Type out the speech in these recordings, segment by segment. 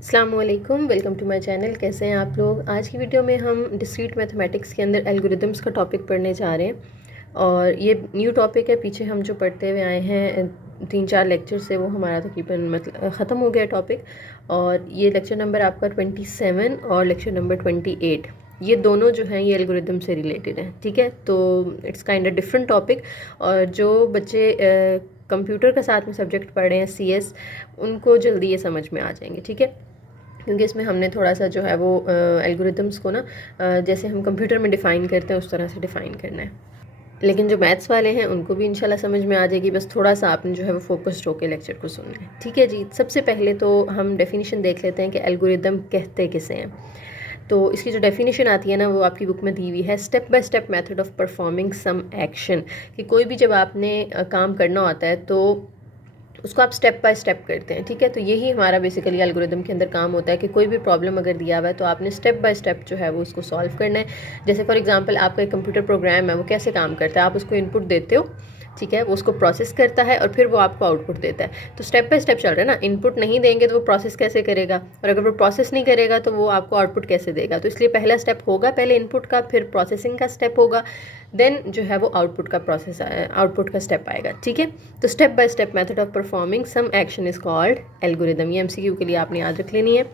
अस्सलाम वालेकुम, welcome to my channel. कैसे हैं आप लोग। आज की वीडियो में हम डिस्क्रीट मैथमेटिक्स के अंदर एल्गोरिदम्स का टॉपिक पढ़ने जा रहे हैं और ये न्यू टॉपिक है। पीछे हम जो पढ़ते हुए आए हैं 3-4 लेक्चर से, वो हमारा तकरीबन मतलब ख़त्म हो गया टॉपिक। और ये लेक्चर नंबर आपका 27 और लेक्चर नंबर 28, ये दोनों जो हैं ये एल्गोरिदम से रिलेटेड हैं। ठीक है, तो it's kind of different topic. और जो बच्चे कंप्यूटर का साथ में सब्जेक्ट पढ़ रहे हैं CS, उनको जल्दी ये समझ में आ जाएंगे। ठीक है, क्योंकि इसमें हमने थोड़ा सा जो है वो एल्गोरिदम्स को ना जैसे हम कंप्यूटर में डिफ़ाइन करते हैं उस तरह से डिफ़ाइन करना है। लेकिन जो मैथ्स वाले हैं उनको भी इंशाल्लाह समझ में आ जाएगी, बस थोड़ा सा आपने जो है वो फोकस्ड होकर लेक्चर को सुनना है। ठीक है जी, सबसे पहले तो हम डेफिनेशन देख लेते हैं कि एल्गोरिदम कहते किसे हैं। तो इसकी जो डेफिनेशन आती है ना, वो आपकी बुक में दी हुई है, step by step method of performing some action. कि कोई भी जब आपने काम करना होता है तो उसको आप स्टेप बाय स्टेप करते हैं। ठीक है, तो यही हमारा बेसिकली एल्गोरिदम के अंदर काम होता है कि कोई भी प्रॉब्लम अगर दिया हुआ है तो आपने स्टेप बाय स्टेप जो है वो उसको सॉल्व करना है। जैसे फॉर एग्जांपल आपका एक कंप्यूटर प्रोग्राम है, वो कैसे काम करता है, आप उसको इनपुट देते हो, ठीक है, वो उसको प्रोसेस करता है और फिर वो आपको आउटपुट देता है। तो स्टेप बाय स्टेप चल रहा है ना, इनपुट नहीं देंगे तो वो प्रोसेस कैसे करेगा, और अगर वो प्रोसेस नहीं करेगा तो वो आपको आउटपुट कैसे देगा। तो इसलिए पहला स्टेप होगा पहले इनपुट का, फिर प्रोसेसिंग का स्टेप होगा, देन जो है वो आउटपुट का प्रोसेस आउटपुट का स्टेप आएगा। ठीक है, तो step by step method of performing some action is called algorithm. ये MCQ के लिए आपने याद रख लेनी है।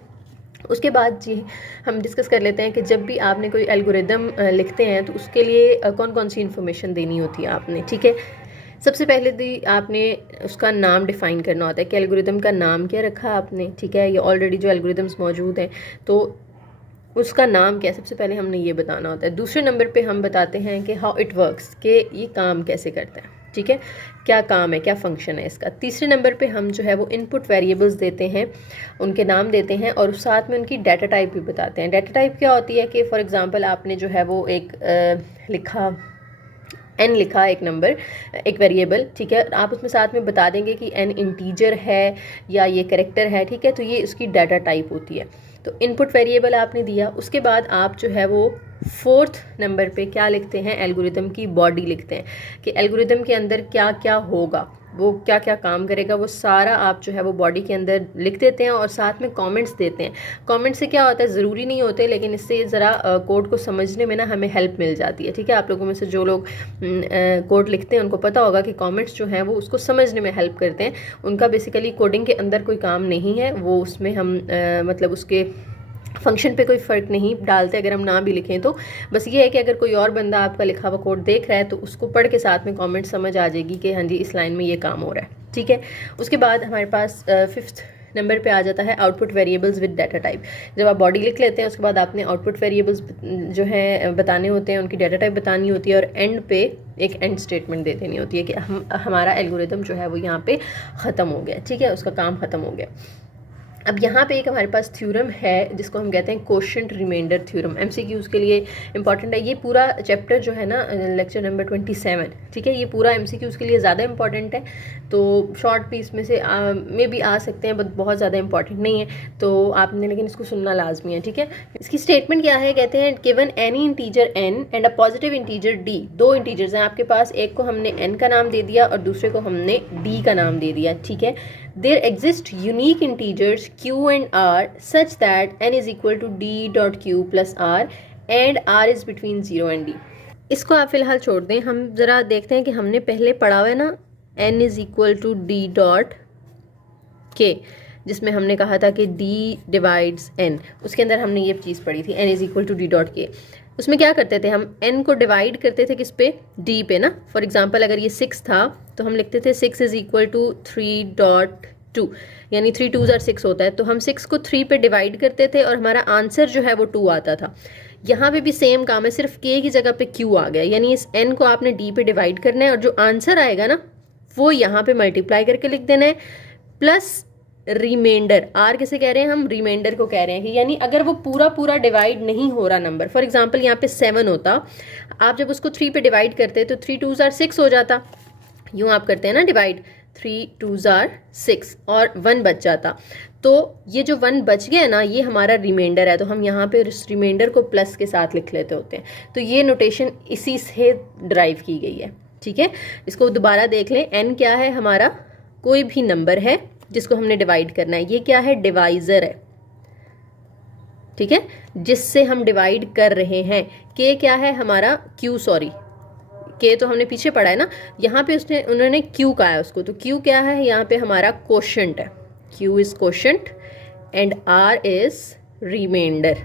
उसके बाद जी हम डिस्कस कर लेते हैं कि जब भी आपने कोई एल्गोरिदम लिखते हैं तो उसके लिए कौन कौन सी इन्फॉर्मेशन देनी होती है आपने। ठीक है, सबसे पहले दी आपने उसका नाम डिफ़ाइन करना होता है कि एल्गोरिदम का नाम क्या रखा आपने। ठीक है, ये ऑलरेडी जो एल्गोरिदम्स मौजूद हैं तो उसका नाम क्या है, सबसे पहले हमने ये बताना होता है। दूसरे नंबर पे हम बताते हैं कि हाउ इट वर्क्स, कि ये काम कैसे करता है। ठीक है, क्या काम है, क्या फंक्शन है इसका। तीसरे नंबर पे हम जो है वो इनपुट वेरिएबल्स देते हैं, उनके नाम देते हैं और साथ में उनकी डाटा टाइप भी बताते हैं। डाटा टाइप क्या होती है कि फॉर एग्जांपल आपने जो है वो एक लिखा n, लिखा एक नंबर, एक वेरिएबल। ठीक है, आप उसमें साथ में बता देंगे कि n इंटीजर है या ये कैरेक्टर है। ठीक है, तो ये उसकी डाटा टाइप होती है। तो इनपुट वेरिएबल आपने दिया, उसके बाद आप जो है वो 4th नंबर पे क्या लिखते हैं, एल्गोरिदम की बॉडी लिखते हैं कि एल्गोरिदम के अंदर क्या क्या होगा, वो क्या क्या काम करेगा, वो सारा आप जो है वो बॉडी के अंदर लिख देते हैं और साथ में कमेंट्स देते हैं। कमेंट से क्या होता है, ज़रूरी नहीं होते, लेकिन इससे ज़रा कोड को समझने में ना हमें हेल्प मिल जाती है। ठीक है, आप लोगों में से जो लोग कोड लिखते हैं उनको पता होगा कि कमेंट्स जो हैं वो उसको समझने में हेल्प करते हैं। उनका बेसिकली कोडिंग के अंदर कोई काम नहीं है, वो उसमें हम मतलब उसके फंक्शन पे कोई फ़र्क नहीं डालते अगर हम ना भी लिखें तो। बस ये है कि अगर कोई और बंदा आपका लिखा हुआ कोड देख रहा है तो उसको पढ़ के साथ में कमेंट समझ आ जाएगी कि हाँ जी इस लाइन में ये काम हो रहा है। ठीक है, उसके बाद हमारे पास 5th नंबर पे आ जाता है output variables with data type. जब आप बॉडी लिख लेते हैं उसके बाद आपने आउटपुट वेरिएबल्स जो है बताने होते हैं, उनकी डाटा टाइप बतानी होती है और एंड पे एक एंड स्टेटमेंट दे देनी होती है कि हमारा एल्गोरिदम जो है वो यहाँ पे ख़त्म हो गया। ठीक है, उसका काम ख़त्म हो गया। अब यहाँ पे एक हमारे पास थ्योरम है जिसको हम कहते हैं कोशेंट रिमाइंडर थ्योरम। MCQs के लिए इंपॉर्टेंट है। ये पूरा चैप्टर जो है ना लेक्चर नंबर 27, ठीक है, ये पूरा MCQs के लिए ज़्यादा इंपॉर्टेंट है। तो शॉर्ट पीस में से में भी आ सकते हैं, बट बहुत ज़्यादा इंपॉर्टेंट नहीं है तो आपने लेकिन इसको सुनना लाजमी है। ठीक है, इसकी स्टेटमेंट क्या है, कहते हैं given any integer n and a positive integer d। दो इंटीजर्स हैं आपके पास, एक को हमने n का नाम दे दिया और दूसरे को हमने d का नाम दे दिया। ठीक है, there exist unique integers q and r such that n is equal to d dot q plus r and r is between 0 and d। इसको आप फिलहाल छोड़ दें, हम ज़रा देखते हैं कि हमने पहले पढ़ा हुआ है ना n is equal to d dot k, जिसमें हमने कहा था कि d divides n, उसके अंदर हमने ये चीज़ पढ़ी थी n is equal to d dot k। उसमें क्या करते थे, हम n को डिवाइड करते थे किस पे, d पे ना। फॉर एग्जांपल अगर ये 6 था तो हम लिखते थे 6 इज़ इक्वल टू 3.2, यानी 3 2s are 6 होता है। तो हम 6 को 3 पे डिवाइड करते थे और हमारा आंसर जो है वो 2 आता था। यहाँ पे भी सेम काम है, सिर्फ k की जगह पे q आ गया, यानी इस n को आपने d पे डिवाइड करना है और जो आंसर आएगा ना वो यहाँ पे मल्टीप्लाई करके लिख देना है, प्लस रिमाइंडर। आर किसे कह रहे हैं हम, रिमाइंडर को कह रहे हैं। यानी अगर वो पूरा पूरा डिवाइड नहीं हो रहा नंबर, फॉर एग्जांपल यहाँ पे 7 होता, आप जब उसको 3 पे डिवाइड करते तो 3 2s are 6 हो जाता। यूँ आप करते हैं ना डिवाइड, 3 2s are 6 और 1 बच जाता। तो ये जो 1 बच गया ना ये हमारा रिमाइंडर है, तो हम यहाँ पे इस रिमाइंडर को प्लस के साथ लिख लेते होते हैं। तो ये नोटेशन इसी से ड्राइव की गई है। ठीक है, इसको दोबारा देख लें। n क्या है हमारा, कोई भी नंबर है जिसको हमने डिवाइड करना है। ये क्या है, डिवाइज़र है। ठीक है, जिससे हम डिवाइड कर रहे हैं। के क्या है हमारा, क्यू, सॉरी के तो हमने पीछे पढ़ा है ना, यहाँ पे उन्होंने क्यू कहा है उसको, तो क्यू क्या है यहाँ पे हमारा कोशेंट है, Q is quotient and R is remainder.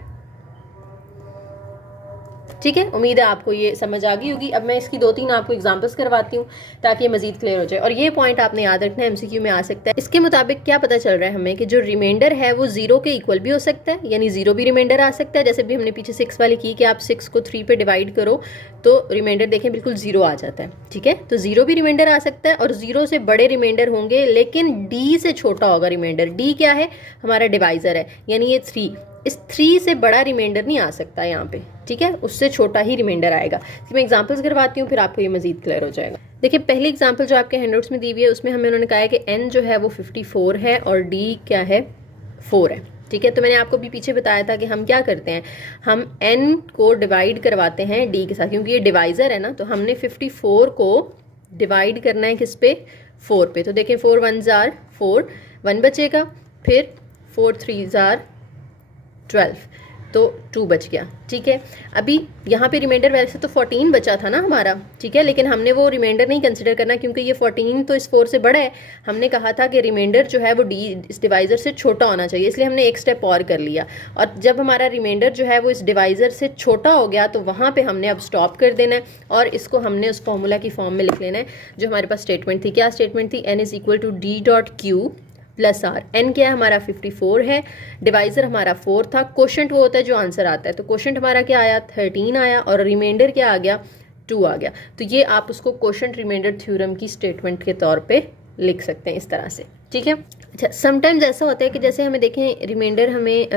ठीक है, उम्मीद है आपको ये समझ आ गई होगी। अब मैं इसकी 2-3 आपको एग्जांपल्स करवाती हूँ ताकि ये मजीद क्लियर हो जाए, और ये पॉइंट आपने याद रखना है, एमसीक्यू में आ सकता है। इसके मुताबिक क्या पता चल रहा है हमें कि जो रिमाइंडर है वो 0 के इक्वल भी हो सकता है, यानी 0 भी रिमाइंडर आ सकता है, जैसे भी हमने पीछे 6 वाली की कि आप 6 को 3 पे डिवाइड करो तो रिमाइंडर देखें बिल्कुल 0 आ जाता है। ठीक है, तो 0 भी रिमाइंडर आ सकता है, और 0 से बड़े रिमाइंडर होंगे, लेकिन डी से छोटा होगा रिमाइंडर। डी क्या है, हमारा डिवाइजर है, यानी ये 3, इस 3 से बड़ा रिमाइंडर नहीं आ सकता यहाँ पे। ठीक है, उससे छोटा ही रिमाइंडर आएगा। तो मैं एग्जांपल्स करवाती हूँ, फिर आपको ये मजीद क्लियर हो जाएगा। देखिए, पहली एग्जांपल जो आपके हैंडआउट्स में दी हुई है उसमें हमें उन्होंने कहा है कि n जो है वो 54 है और d क्या है, 4 है। ठीक है, तो मैंने आपको भी पीछे बताया था कि हम क्या करते हैं, हम n को डिवाइड करवाते हैं d के साथ, क्योंकि ये डिवाइजर है ना, तो हमने 54 को डिवाइड करना है किस पे, 4 पे। तो देखें 4 1s are 4, 1 बचेगा, फिर 4 3s are 12, तो 2 बच गया। ठीक है, अभी यहाँ पे रिमाइंडर वैसे तो 14 बचा था ना हमारा, ठीक है, लेकिन हमने वो रिमाइंडर नहीं कंसिडर करना, क्योंकि ये 14 तो इस 4 से बड़ा है। हमने कहा था कि रिमाइंडर जो है वो डी इस डिवाइज़र से छोटा होना चाहिए, इसलिए हमने एक स्टेप और कर लिया। और जब हमारा रिमाइंडर जो है वो इस डिवाइज़र से छोटा हो गया, तो वहाँ पर हमने अब स्टॉप कर देना है, और इसको हमने उस फॉर्मूला की फॉर्म में लिख लेना है जो हमारे पास स्टेटमेंट थी। क्या स्टेटमेंट थी, n is equal to D dot Q plus R. N क्या है हमारा 54 है, डिवाइजर हमारा 4 था, कोशेंट वो होता है जो आंसर आता है, तो कोशेंट हमारा क्या आया, 13 आया, और रिमाइंडर क्या आ गया, 2 आ गया। तो ये आप उसको कोशेंट रिमाइंडर थ्योरम की स्टेटमेंट के तौर पे लिख सकते हैं इस तरह से। ठीक है, अच्छा, समटाइम्स ऐसा होता है कि जैसे हमें देखें रिमाइंडर हमें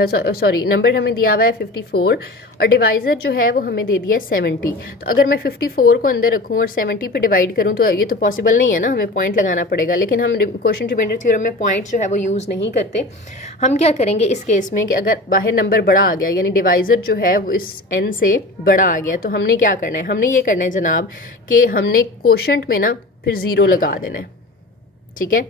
नंबर हमें दिया हुआ है 54 और डिवाइज़र जो है वो हमें दे दिया है 70। तो अगर मैं 54 को अंदर रखूँ और 70 पे डिवाइड करूँ तो ये तो पॉसिबल नहीं है ना, हमें पॉइंट लगाना पड़ेगा। लेकिन हम क्वेश्चन रिमाइंडर थ्योरम में पॉइंट जो है वो यूज़ नहीं करते। हम क्या करेंगे इस केस में कि अगर बाहर नंबर बड़ा आ गया, यानी डिवाइज़र जो है वो इस n से बड़ा आ गया, तो हमने क्या करना है, हमने ये करना है जनाब कि हमने कोशेंट में ना फिर 0 लगा देना है। ठीक है,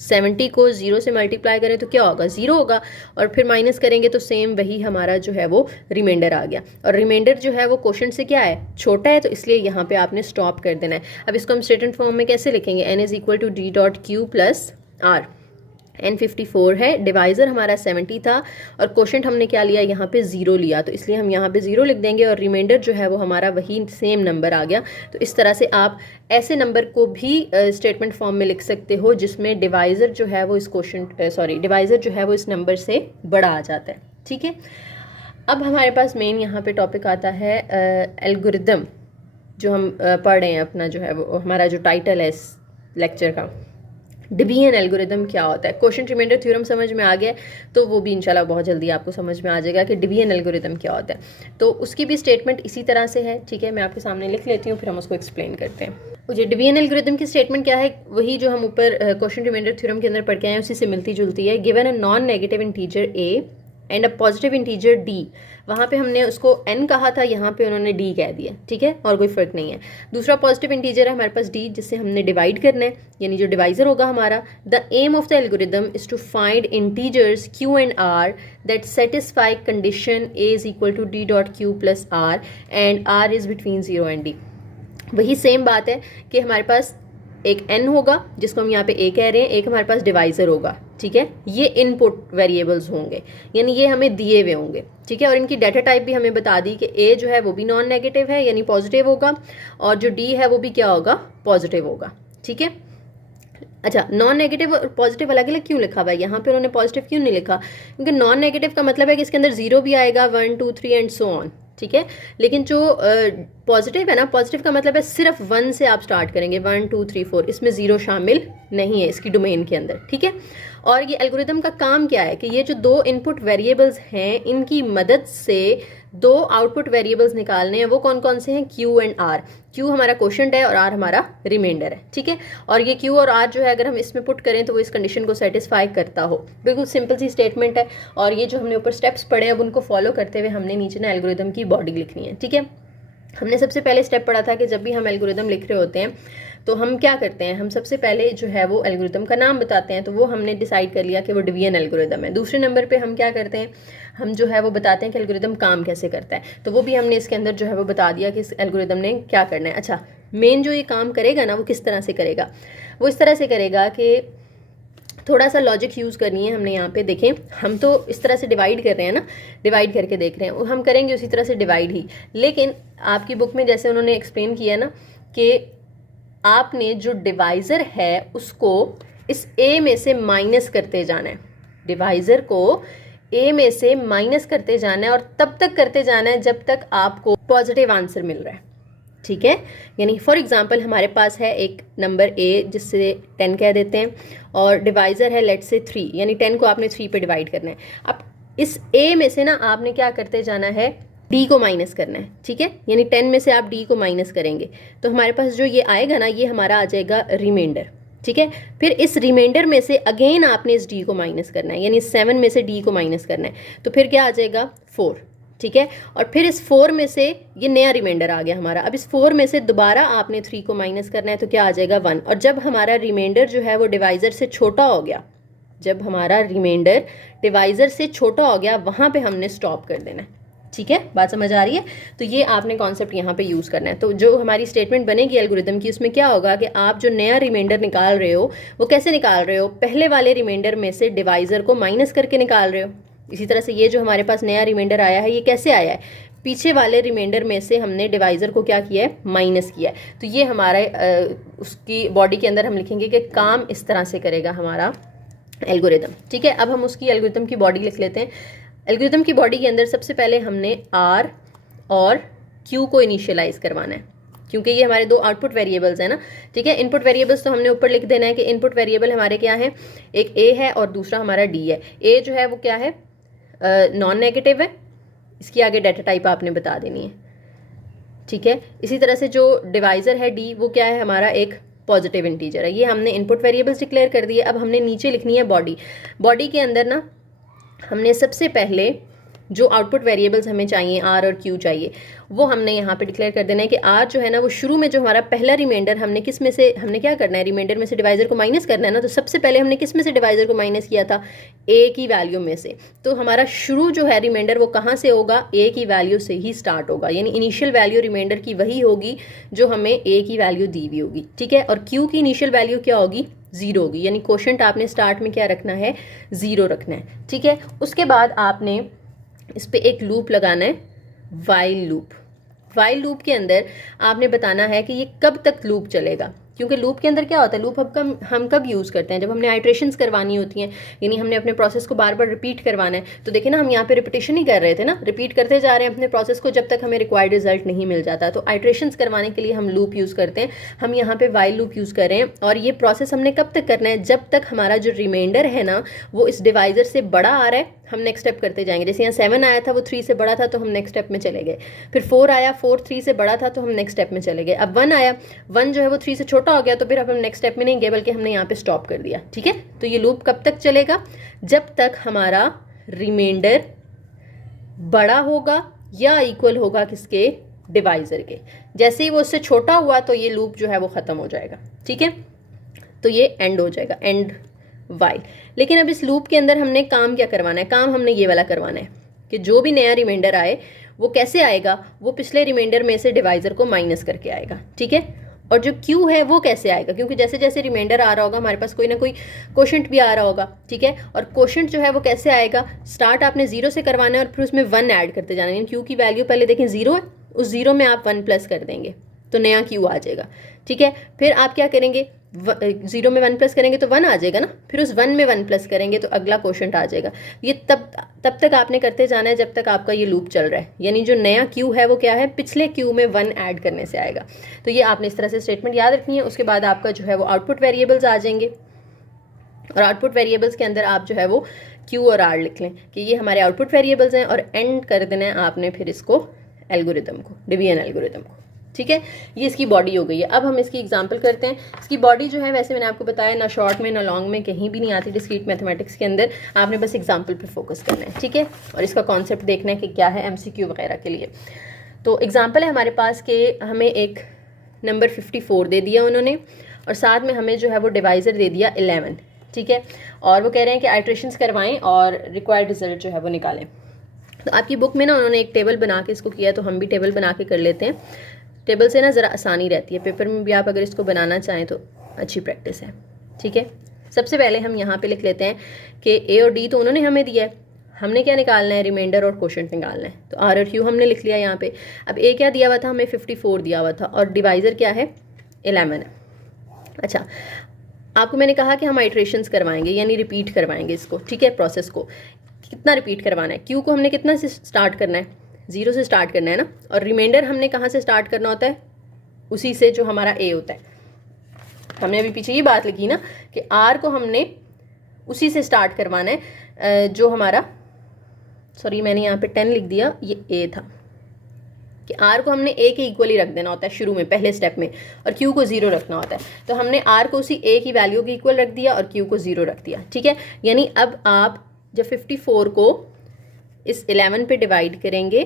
70 को 0 से मल्टीप्लाई करें तो क्या होगा, 0 होगा, और फिर माइनस करेंगे तो सेम वही हमारा जो है वो रिमाइंडर आ गया। और रिमाइंडर जो है वो कोशेंट से क्या है, छोटा है, तो इसलिए यहाँ पे आपने स्टॉप कर देना है। अब इसको हम स्टेटमेंट फॉर्म में कैसे लिखेंगे, n is equal to D dot Q plus R. n 54 है, डिवाइज़र हमारा 70 था, और कोशेंट हमने क्या लिया, यहाँ पे 0 लिया, तो इसलिए हम यहाँ पे 0 लिख देंगे, और रिमाइंडर जो है वो हमारा वही सेम नंबर आ गया। तो इस तरह से आप ऐसे नंबर को भी स्टेटमेंट फॉर्म में लिख सकते हो जिसमें डिवाइज़र जो है वो इस डिवाइज़र जो है वो इस नंबर से बड़ा आ जाता है। ठीक है, अब हमारे पास मेन यहाँ पे टॉपिक आता है एल्गोरिदम, जो हम पढ़ रहे हैं अपना, जो है वो हमारा जो टाइटल है इस लेक्चर का, डिवीजन एल्गोरिदम क्या होता है। क्वेश्चन रिमाइंडर थ्योरम समझ में आ गया तो वो भी इंशाल्लाह बहुत जल्दी आपको समझ में आ जाएगा कि डिवीजन एल्गोरिदम क्या होता है। तो उसकी भी स्टेटमेंट इसी तरह से है। ठीक है, मैं आपके सामने लिख लेती हूँ, फिर हम उसको एक्सप्लेन करते हैं। जी, डिवीजन एल्गोरिदम की स्टेटमेंट क्या है, वही जो हम ऊपर क्वेश्चन रिमाइंडर थ्योरम के अंदर पढ़ के आए हैं उसी से मिलती जुलती है। Given a non negative integer a and a positive integer d, वहाँ पे हमने उसको n कहा था, यहाँ पे उन्होंने d कह दिया। ठीक है, और कोई फ़र्क नहीं है। दूसरा पॉजिटिव इंटीजर है हमारे पास d, जिससे हमने डिवाइड करना है, यानी जो डिवाइज़र होगा हमारा। The aim of the algorithm is to find integers q and r that satisfy condition a is equal to d dot q plus r and r is between 0 and d। वही same बात है कि हमारे पास एक n होगा जिसको हम यहाँ पे a कह रहे हैं, एक हमारे पास डिवाइज़र होगा। ठीक है, ये इनपुट वेरिएबल्स होंगे, यानी ये हमें दिए हुए होंगे। ठीक है, और इनकी डाटा टाइप भी हमें बता दी कि a जो है वो भी नॉन नेगेटिव है, यानी पॉजिटिव होगा, और जो d है वो भी क्या होगा, पॉजिटिव होगा। ठीक है, अच्छा, नॉन नेगेटिव और पॉजिटिव अलग अलग क्यों लिखा हुआ है, यहाँ पे उन्होंने पॉजिटिव क्यों नहीं लिखा, क्योंकि नॉन नेगेटिव का मतलब है कि इसके अंदर 0 भी आएगा, 1 2 3 एंड सो ऑन। ठीक है, लेकिन जो पॉजिटिव है ना, पॉजिटिव का मतलब है सिर्फ 1 से आप स्टार्ट करेंगे, 1 2 3 4, इसमें 0 शामिल नहीं है इसकी डोमेन के अंदर। ठीक है, और ये एल्गोरिदम का काम क्या है कि ये जो 2 इनपुट वेरिएबल्स हैं इनकी मदद से 2 आउटपुट वेरिएबल्स निकालने हैं। वो कौन कौन से हैं, Q एंड R। Q हमारा क्वोशंट है और R हमारा रिमाइंडर है। ठीक है, और ये Q और R जो है अगर हम इसमें पुट करें तो वो इस कंडीशन को सेटिस्फाई करता हो। बिल्कुल सिंपल सी स्टेटमेंट है, और ये जो हमने ऊपर स्टेप्स पढ़े अब उनको फॉलो करते हुए हमने नीचे ना एल्गोरिदम की बॉडी लिखनी है। ठीक है, हमने सबसे पहले स्टेप पढ़ा था कि जब भी हम एल्गोरिदम लिख रहे होते हैं तो हम क्या करते हैं, हम सबसे पहले जो है वो एल्गोरिदम का नाम बताते हैं, तो वो हमने डिसाइड कर लिया कि वो डिवीजन एल्गोरिदम है। दूसरे नंबर पे हम क्या करते हैं, हम जो है वो बताते हैं कि एल्गोरिदम काम कैसे करता है, तो वो भी हमने इसके अंदर जो है वो बता दिया कि इस एल्गोरिदम ने क्या करना है। अच्छा, मेन जो ये काम करेगा ना वो किस तरह से करेगा, वो इस तरह से करेगा कि थोड़ा सा लॉजिक यूज़ करनी है हमने यहाँ पे। देखें, हम तो इस तरह से डिवाइड कर रहे हैं ना, डिवाइड करके देख रहे हैं, हम करेंगे उसी तरह से डिवाइड ही, लेकिन आपकी बुक में जैसे उन्होंने एक्सप्लेन किया ना कि आपने जो डिवाइज़र है उसको इस ए में से माइनस करते जाना है, डिवाइज़र को ए में से माइनस करते जाना है, और तब तक करते जाना है जब तक आपको पॉजिटिव आंसर मिल रहा है, ठीक है। यानी फॉर एग्जांपल हमारे पास है एक नंबर ए जिससे 10 कह देते हैं, और डिवाइज़र है लेट्स से 3, यानी 10 को आपने 3 पे डिवाइड करना है। अब इस ए में से ना आपने क्या करते जाना है, डी को माइनस करना है, ठीक है। यानी 10 में से आप डी को माइनस करेंगे तो हमारे पास जो ये आएगा ना, ये हमारा आ जाएगा रिमाइंडर, ठीक है। फिर इस रिमाइंडर में से अगेन आपने इस डी को माइनस करना है, यानी 7 में से डी को माइनस करना है, तो फिर क्या आ जाएगा 4, ठीक है। और फिर इस 4 में से ये नया रिमाइंडर आ गया हमारा, अब इस 4 में से दोबारा आपने 3 को माइनस करना है, तो क्या आ जाएगा 1। और जब हमारा रिमाइंडर जो है वो डिवाइज़र से छोटा हो गया, जब हमारा रिमाइंडर डिवाइज़र से छोटा हो गया, वहाँ पे हमने स्टॉप कर देना है, ठीक है। बात समझ आ रही है? तो ये आपने कॉन्सेप्ट यहाँ पे यूज़ करना है। तो जो हमारी स्टेटमेंट बनेगी एल्गोरिदम की, उसमें क्या होगा कि आप जो नया रिमाइंडर निकाल रहे हो वो कैसे निकाल रहे हो, पहले वाले रिमाइंडर में से डिवाइज़र को माइनस करके निकाल रहे हो। इसी तरह से ये जो हमारे पास नया रिमाइंडर आया है, ये कैसे आया है, पीछे वाले रिमाइंडर में से हमने डिवाइज़र को क्या किया है, माइनस किया है। तो ये हमारे उसकी बॉडी के अंदर हम लिखेंगे कि काम इस तरह से करेगा हमारा एल्गोरिदम, ठीक है। अब हम उसकी एल्गोरिदम की बॉडी लिख लेते हैं। एल्गोरिदम की बॉडी के अंदर सबसे पहले हमने आर और क्यू को इनिशियलाइज करवाना है, क्योंकि ये हमारे दो आउटपुट वेरिएबल्स हैं ना, ठीक है। इनपुट वेरिएबल्स तो हमने ऊपर लिख देना है कि इनपुट वेरिएबल हमारे क्या है, एक ए है और दूसरा हमारा डी है। ए जो है वो क्या है, नॉन नेगेटिव है, इसकी आगे डाटा टाइप आपने बता देनी है, ठीक है। इसी तरह से जो डिवाइज़र है डी, वो क्या है हमारा एक पॉजिटिव इंटीजर है। ये हमने इनपुट वेरिएबल्स डिक्लेयर कर दिए। अब हमने नीचे लिखनी है बॉडी। बॉडी के अंदर ना हमने सबसे पहले जो आउटपुट वेरिएबल्स हमें चाहिए, आर और क्यू चाहिए, वो हमने यहाँ पे डिक्लेयर कर देना है कि आर जो है ना वो शुरू में जो हमारा पहला रिमाइंडर हमने किस में से, हमने क्या करना है, रिमाइंडर में से डिवाइज़र को माइनस करना है ना, तो सबसे पहले हमने किस में से डिवाइज़र को माइनस किया था, ए की वैल्यू में से। तो हमारा शुरू जो है रिमाइंडर वो कहाँ से होगा, ए की वैल्यू से ही स्टार्ट होगा, यानी इनिशियल वैल्यू रिमाइंडर की वही होगी जो हमें ए की वैल्यू दी हुई होगी, ठीक है। और क्यू की इनिशियल वैल्यू क्या होगी, 0 होगी, यानी क्वोशंट आपने स्टार्ट में क्या रखना है, 0 रखना है, ठीक है। उसके बाद आपने इस पर एक लूप लगाना है, वाइल लूप। वाइल लूप के अंदर आपने बताना है कि ये कब तक लूप चलेगा, क्योंकि लूप के अंदर क्या होता है, लूप हम कब यूज़ करते हैं, जब हमने आइट्रेशंस करवानी होती हैं, यानी हमने अपने प्रोसेस को बार बार रिपीट करवाना है। तो देखिए ना, हम यहाँ पे रिपीटेशन ही कर रहे थे ना, रिपीट करते जा रहे हैं अपने प्रोसेस को जब तक हमें रिक्वायर्ड रिजल्ट नहीं मिल जाता। तो आइट्रेशंस करवाने के लिए हम लूप यूज़ करते हैं, हम यहाँ पे वाइल लूप यूज़ कर रहे हैं। और ये प्रोसेस हमने कब तक करना है, जब तक हमारा जो रिमाइंडर है ना वो इस डिवाइज़र से बड़ा आ रहा है, हम नेक्स्ट स्टेप करते जाएंगे। जैसे यहाँ 7 आया था, वो 3 से बड़ा था तो हम नेक्स्ट स्टेप में चले गए। फिर 4 आया, 4 3 से बड़ा था तो हम नेक्स्ट स्टेप में चले गए। अब 1 आया, 1 जो है वो 3 से छोटा हो गया, तो फिर अब हम नेक्स्ट स्टेप में नहीं गए, बल्कि हमने यहाँ पे स्टॉप कर दिया, ठीक है। तो ये लूप कब तक चलेगा, जब तक हमारा रिमाइंडर बड़ा होगा या इक्वल होगा किसके, डिवाइज़र के। जैसे ही वो उससे छोटा हुआ तो ये लूप जो है वो ख़त्म हो जाएगा, ठीक है। तो ये एंड हो जाएगा, एंड वाइल। लेकिन अब इस लूप के अंदर हमने काम क्या करवाना है, काम हमने ये वाला करवाना है कि जो भी नया रिमाइंडर आए वो कैसे आएगा, वो पिछले रिमाइंडर में से डिवाइज़र को माइनस करके आएगा, ठीक है। और जो क्यू है वो कैसे आएगा, क्योंकि जैसे जैसे रिमाइंडर आ रहा होगा हमारे पास कोई ना कोई क्वोशंट भी आ रहा होगा, ठीक है। और क्वोशंट जो है वो कैसे आएगा, स्टार्ट आपने 0 से करवाना है और फिर उसमें 1 ऐड करते जाना है। क्यू की वैल्यू पहले देखें 0 है, उस 0 में आप 1 प्लस कर देंगे तो नया क्यू आ जाएगा, ठीक है। फिर आप क्या करेंगे, 0 में 1 प्लस करेंगे तो 1 आ जाएगा ना, फिर उस 1 में 1 प्लस करेंगे तो अगला क्वोशंट आ जाएगा। ये तब तक आपने करते जाना है जब तक आपका ये लूप चल रहा है, यानी जो नया क्यू है वो क्या है, पिछले क्यू में 1 ऐड करने से आएगा। तो ये आपने इस तरह से स्टेटमेंट याद रखनी है। उसके बाद आपका जो है वो आउटपुट वेरिएबल्स आ जाएंगे, और आउटपुट वेरिएबल्स के अंदर आप जो है वो क्यू और आर लिख लें कि ये हमारे आउटपुट वेरिएबल्स हैं, और एंड कर देना है आपने फिर इसको एल्गोरिदम को, डिवीजन एल्गोरिदम को, ठीक है। ये इसकी बॉडी हो गई है। अब हम इसकी एग्जांपल करते हैं। इसकी बॉडी जो है वैसे मैंने आपको बताया ना शॉर्ट में ना लॉन्ग में कहीं भी नहीं आती डिस्क्रीट मैथमेटिक्स के अंदर, आपने बस एग्जांपल पे फोकस करना है, ठीक है। और इसका कॉन्सेप्ट देखना है कि क्या है एमसीक्यू वगैरह के लिए। तो एग्जांपल है हमारे पास कि हमें एक नंबर 54 दे दिया उन्होंने, और साथ में हमें जो है वो डिवाइज़र दे दिया 11, ठीक है। और वो कह रहे हैं कि आइट्रेशंस करवाएं और रिक्वायर्ड रिजल्ट जो है वो निकालें। तो आपकी बुक में ना उन्होंने एक टेबल बना के इसको किया है, तो हम भी टेबल बना के कर लेते हैं। टेबल से ना ज़रा आसानी रहती है, पेपर में भी आप अगर इसको बनाना चाहें तो अच्छी प्रैक्टिस है, ठीक है। सबसे पहले हम यहाँ पे लिख लेते हैं कि ए और डी तो उन्होंने हमें दिया है, हमने क्या निकालना है, रिमाइंडर और क्वोशंट निकालना है। तो आर और क्यू हमने लिख लिया यहाँ पे। अब ए क्या दिया हुआ था, हमें 54 दिया हुआ था, और डिवाइज़र क्या है, 11 है। अच्छा, आपको मैंने कहा कि हम आइट्रेशंस करवाएंगे यानी रिपीट करवाएंगे इसको, ठीक है, प्रोसेस को। कितना रिपीट करवाना है, क्यू को हमने कितना से स्टार्ट करना है, 0 से स्टार्ट करना है ना, और रिमाइंडर हमने कहाँ से स्टार्ट करना होता है, उसी से जो हमारा ए होता है। हमने अभी पीछे ये बात लिखी ना कि आर को हमने उसी से स्टार्ट करवाना है जो हमारा, सॉरी मैंने यहाँ पे 10 लिख दिया, ये ए था, कि आर को हमने ए के इक्वली रख देना होता है शुरू में पहले स्टेप में, और क्यू को 0 रखना होता है। तो हमने आर को उसी ए की वैल्यू के इक्वल रख दिया और क्यू को 0 रख दिया, ठीक है। यानी अब आप जब 54 को इस 11 पे डिवाइड करेंगे,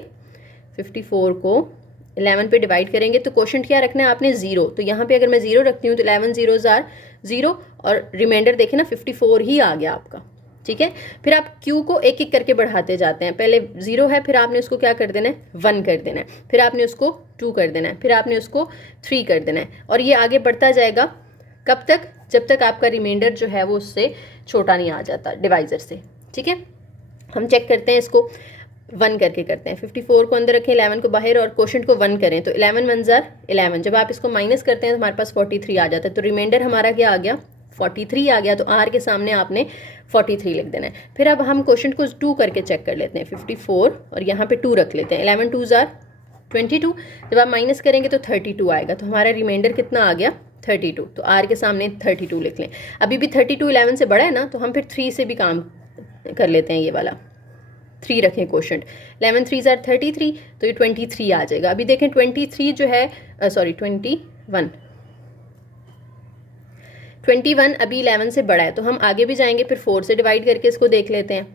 54 को 11 पे डिवाइड करेंगे तो क्वोशंट क्या रखना है आपने, 0। तो यहाँ पे अगर मैं 0 रखती हूँ तो 11 0s आर 0, और रिमाइंडर देखें ना 54 ही आ गया आपका, ठीक है। फिर आप Q को एक एक करके बढ़ाते जाते हैं, पहले 0 है, फिर आपने उसको क्या कर देना है, 1 कर देना है, फिर आपने उसको 2 कर देना है, फिर आपने उसको 3 कर देना है, और ये आगे बढ़ता जाएगा कब तक, जब तक आपका रिमाइंडर जो है वो उससे छोटा नहीं आ जाता डिवाइज़र से, ठीक है। हम चेक करते हैं इसको, 1 करके करते हैं, 54 को अंदर रखें, 11 को बाहर, और क्वोशंट को 1 करें, तो 11 1s आर 11। जब आप इसको माइनस करते हैं तो हमारे पास 43 आ जाता है, तो रिमाइंडर हमारा क्या आ गया, 43 आ गया। तो आर के सामने आपने 43 लिख देना है। फिर अब हम क्वोशंट को 2 करके चेक कर लेते हैं, 54 और यहाँ पे 2 रख लेते हैं, 11 2s आर 22। जब आप माइनस करेंगे तो 32 आएगा, तो हमारा रिमाइंडर कितना आ गया, 32। तो आर के सामने 32 लिख लें। अभी भी 32 11 से बड़ा है ना, तो हम फिर 3 से भी काम कर लेते हैं, ये वाला 3 रखें क्वोशंट, 11 3s आर 33, तो ये 23 आ जाएगा। अभी देखें 23 जो है, सॉरी 21 अभी 11 से बड़ा है, तो हम आगे भी जाएंगे, फिर 4 से डिवाइड करके इसको देख लेते हैं।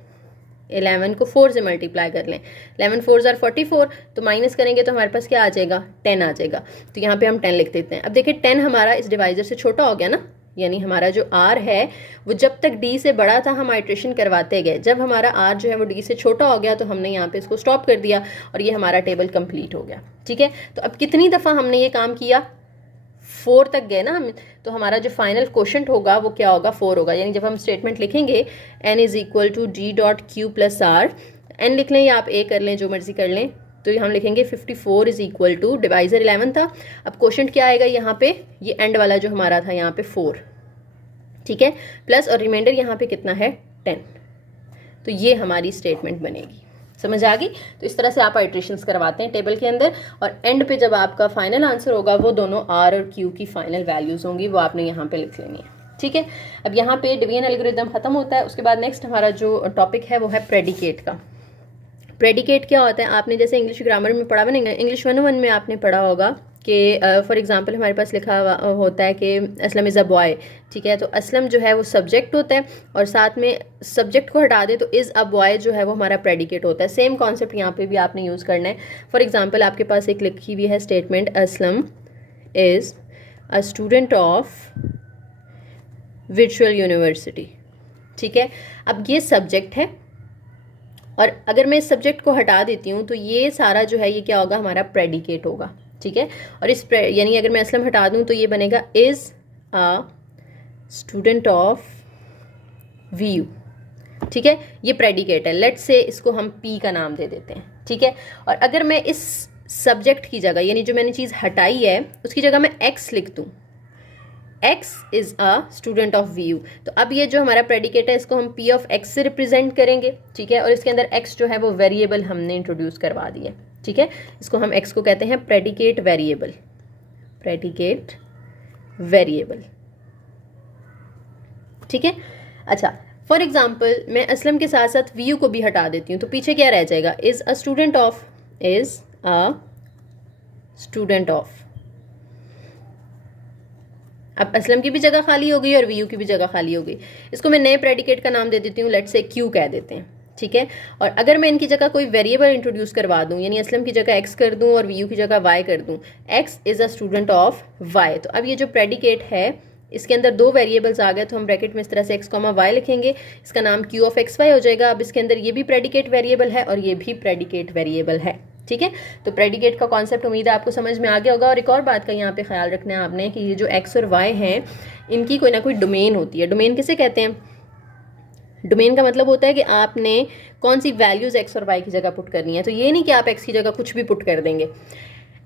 11 को 4 से मल्टीप्लाई कर लें, 11 4s आर 44, तो माइनस करेंगे तो हमारे पास क्या आ जाएगा, 10 आ जाएगा। तो यहाँ पे हम 10 लिख देते हैं। अब देखिए 10 हमारा इस डिवाइजर से छोटा हो गया ना, यानी हमारा जो R है वो जब तक D से बड़ा था हम आइट्रेशन करवाते गए, जब हमारा R जो है वो D से छोटा हो गया तो हमने यहाँ पे इसको स्टॉप कर दिया और ये हमारा टेबल कंप्लीट हो गया, ठीक है। तो अब कितनी दफ़ा हमने ये काम किया, 4 तक गए ना हम, तो हमारा जो फाइनल क्वोशंट होगा वो क्या होगा, 4 होगा। यानी जब हम स्टेटमेंट लिखेंगे n is equal to d dot Q plus R, n लिख लें या आप a कर लें, जो मर्जी कर लें, तो हम लिखेंगे 54 इज़ इक्वल टू, डिवाइज़र 11 था, अब क्वोशंट क्या आएगा यहाँ पे, ये एंड वाला जो हमारा था यहाँ पे 4, ठीक है, प्लस और रिमाइंडर यहाँ पे कितना है 10। तो ये हमारी स्टेटमेंट बनेगी, समझ आ गई। तो इस तरह से आप आइट्रेशंस करवाते हैं टेबल के अंदर, और एंड पे जब आपका फाइनल आंसर होगा वो दोनों R और Q की फाइनल वैल्यूज़ होंगी, वो आपने यहाँ पे लिख लेनी है, ठीक है। अब यहाँ पे डिवीजन एल्गोरिथम खत्म होता है। उसके बाद नेक्स्ट हमारा जो टॉपिक है वो है प्रेडिकेट का। प्रेडिकेट क्या होता है, आपने जैसे इंग्लिश ग्रामर में पढ़ा हुआ, इंग्लिश 101 में आपने पढ़ा होगा कि फॉर एग्जांपल हमारे पास लिखा होता है कि असलम इज़ अ बॉय, ठीक है। तो असलम जो है वो सब्जेक्ट होता है, और साथ में सब्जेक्ट को हटा दे तो इज़ अ बॉय जो है वो हमारा प्रेडिकेट होता है। सेम कॉन्सेप्ट यहाँ पे भी आपने यूज़ करना है। फॉर एग्जांपल आपके पास एक लिखी हुई है statement, Aslam is a student of virtual university, ठीक है। अब ये सब्जेक्ट है, और अगर मैं इस सब्जेक्ट को हटा देती हूँ तो ये सारा जो है ये क्या होगा, हमारा प्रेडिकेट होगा, ठीक है। और इस यानी अगर मैं असलम हटा दूँ तो ये बनेगा is a student of Vu, ठीक है। ये प्रेडिकेट है। लेट्स से इसको हम पी का नाम दे देते हैं, ठीक है। और अगर मैं इस सब्जेक्ट की जगह, यानी जो मैंने चीज़ हटाई है उसकी जगह मैं एक्स लिख दूँ, x is a student of V U, तो अब ये जो हमारा प्रेडिकेट है इसको हम p ऑफ x से रिप्रेजेंट करेंगे, ठीक है। और इसके अंदर x जो है वो वेरिएबल हमने इंट्रोड्यूस करवा दी है, ठीक है। इसको हम x को कहते हैं प्रेडिकेट वेरिएबल, प्रेडिकेट वेरिएबल, ठीक है। अच्छा, फॉर एग्जाम्पल मैं असलम के साथ साथ वी यू को भी हटा देती हूँ, तो पीछे क्या रह जाएगा, is a student of, is a student of. अब असलम की भी जगह खाली हो गई और वी यू की भी जगह खाली हो गई। इसको मैं नए प्रेडिकेट का नाम दे देती हूँ, लेट्स से क्यू कह देते हैं, ठीक है। और अगर मैं इनकी जगह कोई वेरिएबल इंट्रोड्यूस करवा दूँ, यानी असलम की जगह x कर दूँ और वीयू की जगह y कर दूँ, x is a student of y, तो अब ये जो प्रेडिकेट है इसके अंदर दो वेरिएबल्स आ गए, तो हम ब्रैकेट में इस तरह से x, y लिखेंगे, इसका नाम q ऑफ x y हो जाएगा। अब इसके अंदर ये भी प्रेडिकेट वेरिएबल है और ये भी प्रेडिकेट वेरिएबल है, ठीक है। तो प्रेडिकेट का कॉन्सेप्ट उम्मीद है आपको समझ में आ गया होगा। और एक और बात का यहाँ पे ख्याल रखना है आपने कि ये जो x और y हैं इनकी कोई ना कोई डोमेन होती है। डोमेन किसे कहते हैं? डोमेन का मतलब होता है कि आपने कौन सी वैल्यूज़ x और y की जगह पुट करनी है। तो ये नहीं कि आप x की जगह कुछ भी पुट कर देंगे।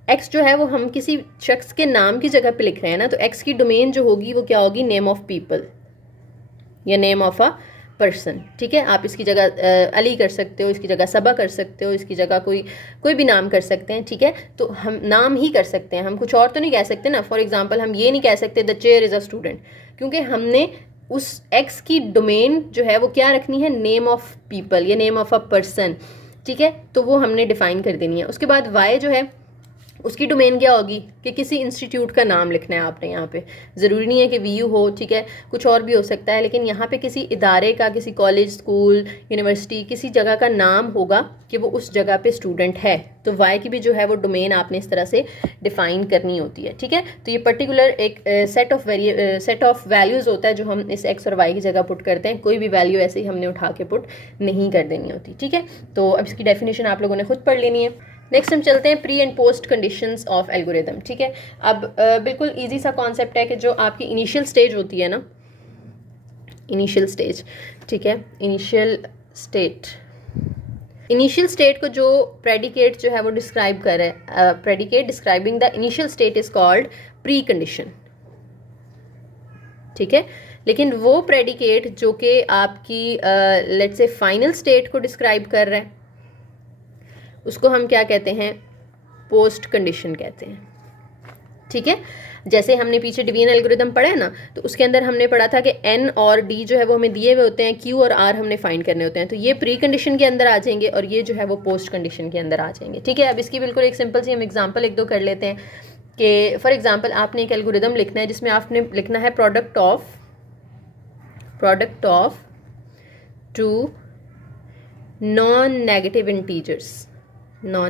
x जो है वो हम किसी शख्स के नाम की जगह पे लिख रहे हैं ना, तो x की डोमेन जो होगी वो क्या होगी? नेम ऑफ पीपल या नेम ऑफ अ पर्सन, ठीक है। आप इसकी जगह अली कर सकते हो, इसकी जगह सबा कर सकते हो, इसकी जगह कोई भी नाम कर सकते हैं, ठीक है। तो हम नाम ही कर सकते हैं, हम कुछ और तो नहीं कह सकते ना। फॉर एग्जांपल हम ये नहीं कह सकते the chair is a student, क्योंकि हमने उस x की डोमेन जो है वो क्या रखनी है? नेम ऑफ पीपल या नेम ऑफ अ पर्सन, ठीक है। तो वो हमने डिफाइन कर देनी है। उसके बाद y जो है उसकी डोमेन क्या होगी कि किसी इंस्टीट्यूट का नाम लिखना है आपने यहाँ पे। ज़रूरी नहीं है कि वीयू हो, ठीक है, कुछ और भी हो सकता है, लेकिन यहाँ पे किसी इदारे का, किसी कॉलेज, स्कूल, यूनिवर्सिटी, किसी जगह का नाम होगा कि वो उस जगह पे स्टूडेंट है। तो वाई की भी जो है वो डोमेन आपने इस तरह से डिफ़ाइन करनी होती है, ठीक है। तो ये पर्टिकुलर एक सेट ऑफ वैल्यूज़ होता है जो हम इस एक्स और वाई की जगह पुट करते हैं। कोई भी वैल्यू ऐसे ही हमने उठा के पुट नहीं कर देनी होती, ठीक है। तो अब इसकी डेफिनेशन आप लोगों ने खुद पढ़ लेनी है। नेक्स्ट हम चलते हैं pre and post conditions of algorithm, ठीक है। अब बिल्कुल इजी सा कॉन्सेप्ट है कि जो आपकी इनिशियल स्टेज होती है ना, इनिशियल स्टेज, ठीक है, इनिशियल स्टेट को जो प्रेडिकेट जो है वो डिस्क्राइब कर रहा है, predicate describing the initial state is called pre condition, ठीक है। लेकिन वो प्रेडिकेट जो कि आपकी लेट्स से फाइनल स्टेट को डिस्क्राइब कर रहा है उसको हम क्या कहते हैं? पोस्ट कंडीशन कहते हैं, ठीक है। जैसे हमने पीछे डिवीजन एल्गोरिदम पढ़ा है ना, तो उसके अंदर हमने पढ़ा था कि n और d जो है वो हमें दिए हुए होते हैं, q और r हमने फाइंड करने होते हैं। तो ये प्री कंडीशन के अंदर आ जाएंगे और ये जो है वो पोस्ट कंडीशन के अंदर आ जाएंगे, ठीक है। अब इसकी बिल्कुल एक सिंपल सी हम एग्जांपल एक दो कर लेते हैं कि फॉर एग्जांपल आपने एक एल्गोरिदम लिखना है जिसमें आपने लिखना है product of two non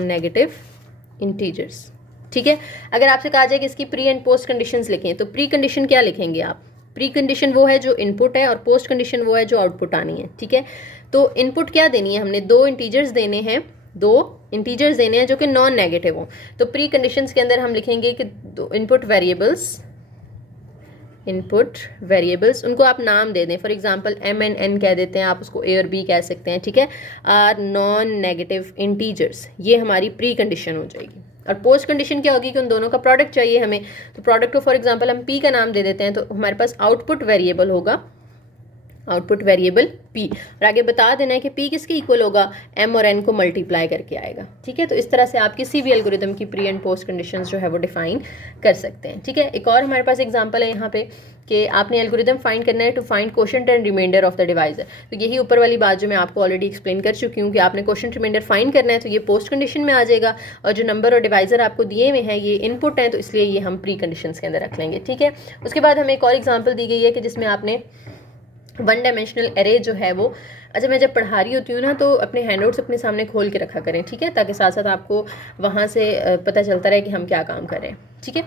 negative integers, ठीक है। अगर आपसे कहा जाए कि इसकी प्री एंड पोस्ट कंडीशंस लिखें, तो प्री कंडीशन क्या लिखेंगे आप? प्री कंडीशन वो है जो इनपुट है और पोस्ट कंडीशन वो है जो आउटपुट आनी है, ठीक है। तो इनपुट क्या देनी है? हमने दो इंटीजर्स देने हैं जो कि नॉन नेगेटिव हों। तो प्री कंडीशंस के अंदर हम लिखेंगे कि दो इनपुट वेरिएबल्स उनको आप नाम दे दें। For example m and n कह देते हैं, आप उसको a और b कह सकते हैं, ठीक है। आर नॉन नेगेटिव इंटीजर्स, ये हमारी प्री कंडीशन हो जाएगी। और पोस्ट कंडीशन क्या होगी कि उन दोनों का प्रोडक्ट चाहिए हमें, तो प्रोडक्ट को फॉर एग्जांपल हम p का नाम दे देते हैं, तो हमारे पास आउटपुट वेरिएबल होगा, आउटपुट वेरिएबल p, और आगे बता देना है कि p किसके इक्वल होगा? m और n को मल्टीप्लाई करके आएगा, ठीक है। तो इस तरह से आप किसी भी एल्गोरिदम की प्री एंड पोस्ट कंडीशंस जो है वो डिफाइन कर सकते हैं, ठीक है। एक और हमारे पास एग्जांपल है यहाँ पे कि आपने एल्गोरिदम फाइंड करना है to find quotient and remainder of the divisor. तो यही ऊपर वाली बात जो मैं आपको ऑलरेडी एक्सप्लेन कर चुकी हूँ कि आपने क्वोशंट रिमाइंडर फाइंड करना है, तो ये पोस्ट कंडीशन में आ जाएगा, और जो नंबर और डिवाइजर आपको दिए हुए हैं ये इनपुट हैं, तो इसलिए ये हम प्री कंडीशंस के अंदर रख लेंगे, ठीक है। उसके बाद हमें एक और एग्जाम्पल दी गई है कि जिसमें आपने वन डायमेंशनल एरे जो है वो, अच्छा मैं जब पढ़ा रही होती हूँ ना तो अपने हैंडआउट्स अपने सामने खोल के रखा करें, ठीक है, ताकि साथ साथ आपको वहाँ से पता चलता रहे कि हम क्या काम कर रहे हैं, ठीक है।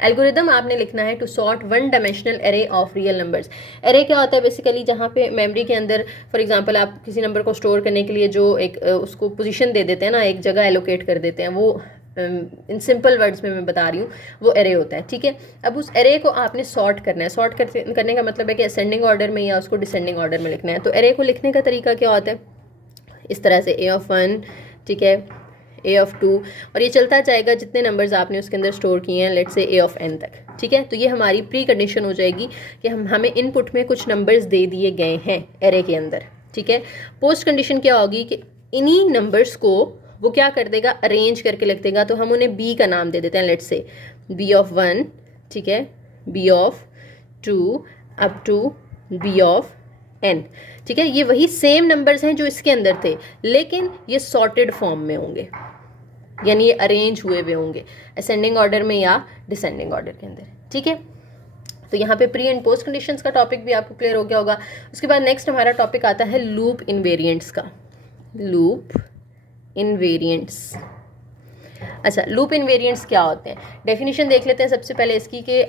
एल्गोरिदम आपने लिखना है to sort one dimensional array of real numbers. Array क्या होता है? बेसिकली जहाँ पे मेमोरी के अंदर फॉर एग्जांपल आप किसी नंबर को स्टोर करने के लिए जो एक उसको पोजीशन दे देते हैं ना, एक जगह एलोकेट कर देते हैं, वो इन सिंपल वर्ड्स में मैं बता रही हूँ, वो एरे होता है, ठीक है। अब उस एरे को आपने सॉर्ट करना है। सॉर्ट करने का मतलब है कि असेंडिंग ऑर्डर में या उसको डिसेंडिंग ऑर्डर में लिखना है। तो एरे को लिखने का तरीका क्या होता है? इस तरह से a(1), ठीक है, a(2), और ये चलता जाएगा जितने नंबर्स आपने उसके अंदर स्टोर किए हैं, लेट्स से a(n) तक, ठीक है। तो ये हमारी प्री कंडीशन हो जाएगी कि हमें इनपुट में कुछ नंबर्स दे दिए गए हैं एरे के अंदर, ठीक है। पोस्ट कंडीशन क्या होगी कि इन्हीं नंबर्स को वो क्या कर देगा? अरेंज करके लिख देगा। तो हम उन्हें b का नाम दे देते हैं, लेट्स से b(1), ठीक है, b(2) अप टू b(n), ठीक है। ये वही सेम नंबर्स हैं जो इसके अंदर थे, लेकिन ये सॉर्टेड फॉर्म में होंगे, यानी ये अरेंज हुए हुए होंगे असेंडिंग ऑर्डर में या डिसेंडिंग ऑर्डर के अंदर, ठीक है। तो यहाँ पे प्री एंड पोस्ट कंडीशंस का टॉपिक भी आपको क्लियर हो गया होगा। उसके बाद नेक्स्ट हमारा टॉपिक आता है लूप इनवेरिएंट्स का। लूप इनवेरिएंट्स। अच्छा, लूप इनवेरिएंट्स क्या होते हैं? डेफिनेशन देख लेते हैं सबसे पहले इसकी कि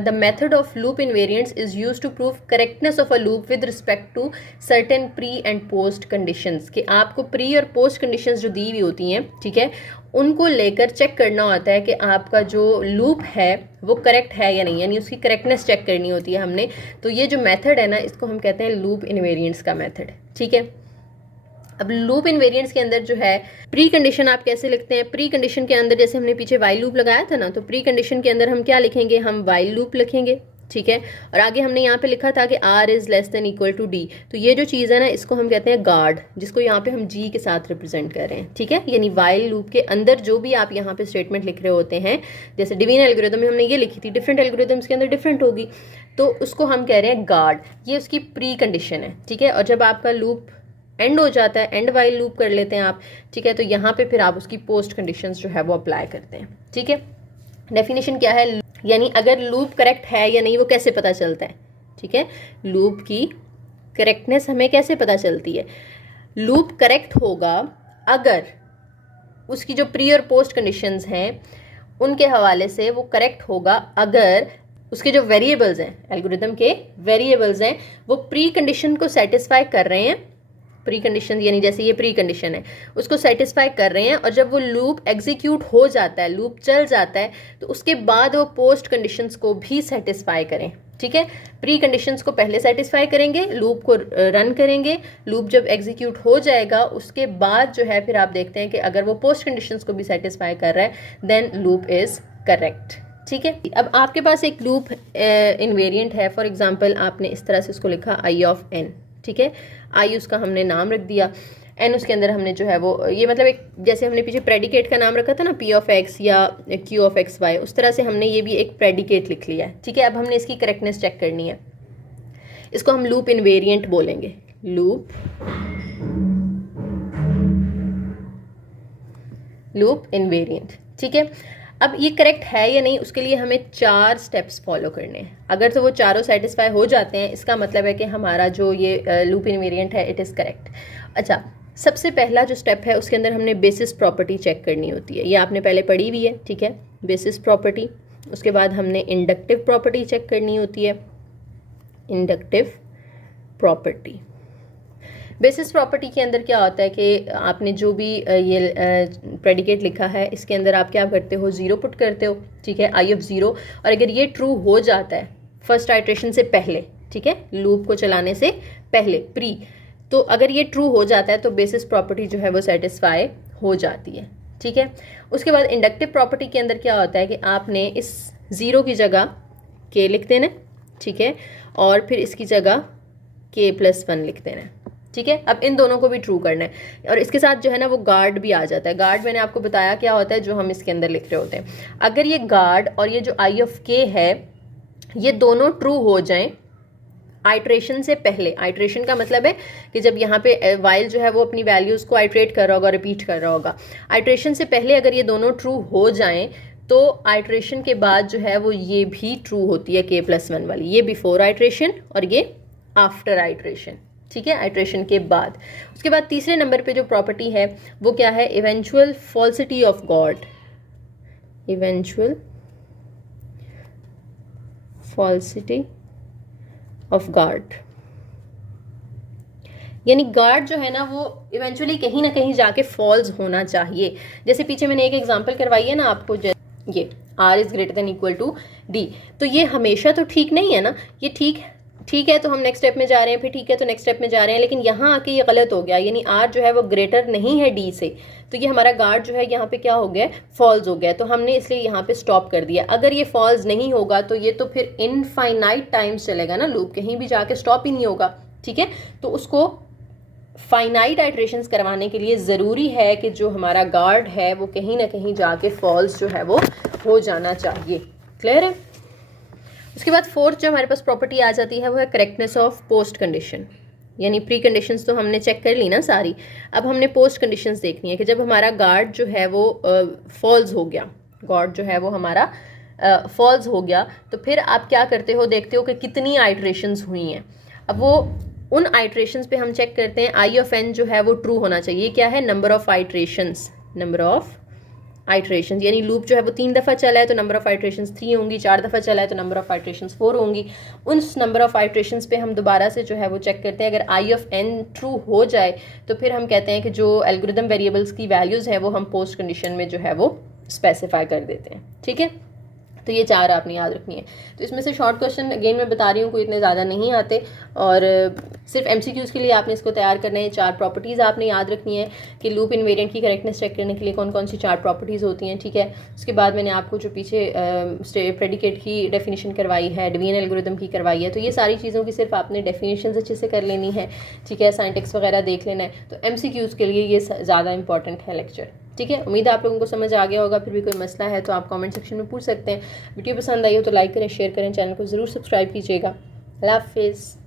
the method of loop invariants is used to prove correctness of a loop with respect to certain pre and post conditions. कि आपको प्री और पोस्ट कंडीशंस जो दी हुई होती हैं, ठीक है, उनको लेकर चेक करना होता है कि आपका जो लूप है वो करेक्ट है या नहीं, यानी उसकी करेक्टनेस चेक करनी होती है हमने। तो ये जो मेथड है ना, इसको हम कहते हैं लूप इनवेरिएंट्स का मेथड, ठीक है। अब लूप इनवेरिएंट्स के अंदर जो है प्री कंडीशन आप कैसे लिखते हैं? प्री कंडीशन के अंदर जैसे हमने पीछे वाइल लूप लगाया था ना, तो प्री कंडीशन के अंदर हम क्या लिखेंगे? हम वाइल लूप लिखेंगे, ठीक है। और आगे हमने यहाँ पे लिखा था कि r is less than equal to d। तो ये जो चीज़ है ना, इसको हम कहते हैं गार्ड, जिसको यहाँ पे हम g के साथ रिप्रेजेंट कर रहे हैं, ठीक है। यानी वाइल लूप के अंदर जो भी आप यहाँ पे स्टेटमेंट लिख रहे होते हैं, जैसे डिवीजन एल्गोरिथम में हमने ये लिखी थी, डिफरेंट एल्गोरिथम्स के अंदर डिफरेंट होगी, तो उसको हम कह रहे हैं गार्ड। ये उसकी प्री कंडीशन है, ठीक है। और जब आपका लूप एंड हो जाता है, एंड वाइल लूप कर लेते हैं आप, ठीक है, तो यहाँ पे फिर आप उसकी पोस्ट कंडीशंस जो है वो अप्लाई करते हैं, ठीक है। डेफिनेशन क्या है? यानी अगर लूप करेक्ट है या नहीं वो कैसे पता चलता है, ठीक है। लूप की करेक्टनेस हमें कैसे पता चलती है? लूप करेक्ट होगा अगर उसकी जो प्री और पोस्ट कंडीशंस हैं उनके हवाले से वो करेक्ट होगा अगर उसके जो वेरिएबल्स हैं, एल्गोरिथम के वेरिएबल्स हैं, वो प्री कंडीशन को सेटिस्फाई कर रहे हैं। प्री कंडीशन यानी जैसे ये प्री कंडीशन है, उसको सेटिस्फाई कर रहे हैं, और जब वो लूप एग्जीक्यूट हो जाता है, लूप चल जाता है, तो उसके बाद वो पोस्ट कंडीशंस को भी सेटिस्फाई करें, ठीक है। प्री कंडीशंस को पहले सेटिस्फाई करेंगे, लूप को रन करेंगे, लूप जब एग्जीक्यूट हो जाएगा उसके बाद जो है फिर आप देखते हैं कि अगर वो पोस्ट कंडीशंस को भी सेटिस्फाई कर रहा है, देन लूप इज़ करेक्ट, ठीक है। अब आपके पास एक लूप इनवेरिएंट है, फॉर एग्जांपल आपने इस तरह से उसको लिखा आई ऑफ एन, ठीक है। आई उसका हमने नाम रख दिया, एन उसके अंदर हमने जो है वो ये मतलब एक जैसे हमने पीछे प्रेडिकेट का नाम रखा था ना, पी ऑफ एक्स या क्यू ऑफ एक्स वाई, उस तरह से हमने ये भी एक प्रेडिकेट लिख लिया है, ठीक है। अब हमने इसकी करेक्टनेस चेक करनी है, इसको हम लूप इनवेरिएंट बोलेंगे, लूप इनवेरिएंट, ठीक है। अब ये करेक्ट है या नहीं, उसके लिए हमें 4 स्टेप्स फॉलो करने हैं। अगर तो वो चारों सेटिस्फाई हो जाते हैं, इसका मतलब है कि हमारा जो ये लूप इनवेरिएंट है इट इज़ करेक्ट। अच्छा, सबसे पहला जो स्टेप है उसके अंदर हमने बेसिस प्रॉपर्टी चेक करनी होती है, ये आपने पहले पढ़ी हुई है, ठीक है, बेसिस प्रॉपर्टी। उसके बाद हमने इंडक्टिव प्रॉपर्टी चेक करनी होती है, इंडक्टिव प्रॉपर्टी। बेसिस प्रॉपर्टी के अंदर क्या होता है कि आपने जो भी ये प्रेडिकेट लिखा है इसके अंदर आप क्या करते हो, ज़ीरो पुट करते हो, ठीक है, आई ऑफ ज़ीरो। और अगर ये ट्रू हो जाता है फर्स्ट आइट्रेशन से पहले, ठीक है, लूप को चलाने से पहले प्री, तो अगर ये ट्रू हो जाता है तो बेसिस प्रॉपर्टी जो है वो सेटिस्फाई हो जाती है, ठीक है। उसके बाद इंडक्टिव प्रॉपर्टी के अंदर क्या होता है कि आपने इस ज़ीरो की जगह के लिख देना, ठीक है, और फिर इसकी जगह k+1 लिख देना, ठीक है। अब इन दोनों को भी ट्रू करना है, और इसके साथ जो है ना वो गार्ड भी आ जाता है। गार्ड मैंने आपको बताया क्या होता है, जो हम इसके अंदर लिख रहे होते हैं। अगर ये गार्ड और ये जो आई ऑफ के है ये दोनों ट्रू हो जाएं आइट्रेशन से पहले, आइट्रेशन का मतलब है कि जब यहाँ पे वाइल जो है वो अपनी वैल्यूज़ को आइट्रेट कर रहा होगा, रिपीट कर रहा होगा, आइट्रेशन से पहले अगर ये दोनों ट्रू हो जाएं तो आइट्रेशन के बाद जो है वो ये भी ट्रू होती है k+1 वाली, ये बिफोर आइट्रेशन और ये आफ्टर आइट्रेशन, ठीक है, आइट्रेशन के बाद। उसके बाद तीसरे नंबर पे जो प्रॉपर्टी है वो क्या है, eventual falsity of God, eventual falsity of guard. यानी गार्ड जो है ना वो इवेंचुअली कहीं ना कहीं जाके फॉल्स होना चाहिए। जैसे पीछे मैंने एक एग्जांपल करवाई है ना आपको, ये r is greater than equal to d, तो ये हमेशा तो ठीक नहीं है ना, ये ठीक है तो हम नेक्स्ट स्टेप में जा रहे हैं, फिर ठीक है तो नेक्स्ट स्टेप में जा रहे हैं, लेकिन यहाँ आके ये गलत हो गया, यानी r जो है वो ग्रेटर नहीं है d से, तो ये हमारा गार्ड जो है यहाँ पे क्या हो गया, फॉल्स हो गया, तो हमने इसलिए यहाँ पे स्टॉप कर दिया। अगर ये फॉल्स नहीं होगा तो ये तो फिर इनफाइनाइट टाइम्स चलेगा ना, लूप कहीं भी जाके स्टॉप ही नहीं होगा, ठीक है। तो उसको फाइनाइट आइट्रेशंस करवाने के लिए ज़रूरी है कि जो हमारा गार्ड है वो कहीं ना कहीं जाके फॉल्स जो है वो हो जाना चाहिए। क्लियर है? उसके बाद फोर्थ जो हमारे पास प्रॉपर्टी आ जाती है वो है करेक्टनेस ऑफ पोस्ट कंडीशन। यानी प्री कंडीशंस तो हमने चेक कर ली ना सारी, अब हमने पोस्ट कंडीशंस देखनी है कि जब हमारा गार्ड जो है वो फॉल्स हो गया, गार्ड जो है वो हमारा फॉल्स हो गया, तो फिर आप क्या करते हो, देखते हो कि कितनी आइट्रेशंस हुई हैं। अब वो उन आइट्रेशंस पे हम चेक करते हैं आई ऑफ एन जो है वो ट्रू होना चाहिए। क्या है? Number of iterations, number of iterations, यानी लूप जो है वो 3 दफ़ा चला है तो नंबर ऑफ आइट्रेशंस 3 होंगी, 4 दफ़ा चला है तो नंबर ऑफ आइट्रेशंस 4 होंगी। उस नंबर ऑफ आइट्रेशंस पे हम दोबारा से जो है वो चेक करते हैं। अगर आई ऑफ एन ट्रू हो जाए तो फिर हम कहते हैं कि जो एल्गोरिदम वेरिएबल्स की वैल्यूज़ है वो हम पोस्ट कंडीशन में जो है वो स्पेसिफाई कर देते हैं। ठीक है, तो ये 4 आपने याद रखनी है। तो इसमें से शॉर्ट क्वेश्चन अगेन मैं बता रही हूँ, कोई इतने ज़्यादा नहीं आते, और सिर्फ एमसीक्यूज़ के लिए आपने इसको तैयार करना है। 4 प्रॉपर्टीज़ आपने याद रखनी है कि लूप इन्वेरिएंट की करेक्टनेस चेक करने के लिए कौन कौन सी 4 प्रॉपर्टीज़ होती हैं। ठीक है, उसके बाद मैंने आपको जो पीछे प्रेडिकेट की डेफिनेशन करवाई है, डिवीजन एल्गोरिदम की करवाई है, तो ये सारी चीज़ों की सिर्फ आपने डेफिनेशन अच्छे से कर लेनी है। ठीक है, साइंटिक्स वगैरह देख लेना है। तो एमसीक्यूज़ के लिए ये ज़्यादा इंपॉर्टेंट है लेक्चर। ठीक है, उम्मीद है आप लोगों को समझ आ गया होगा। फिर भी कोई मसला है तो आप कमेंट सेक्शन में पूछ सकते हैं। वीडियो पसंद आई हो तो लाइक करें, शेयर करें, चैनल को ज़रूर सब्सक्राइब कीजिएगा। अल्लाह हाफिज़।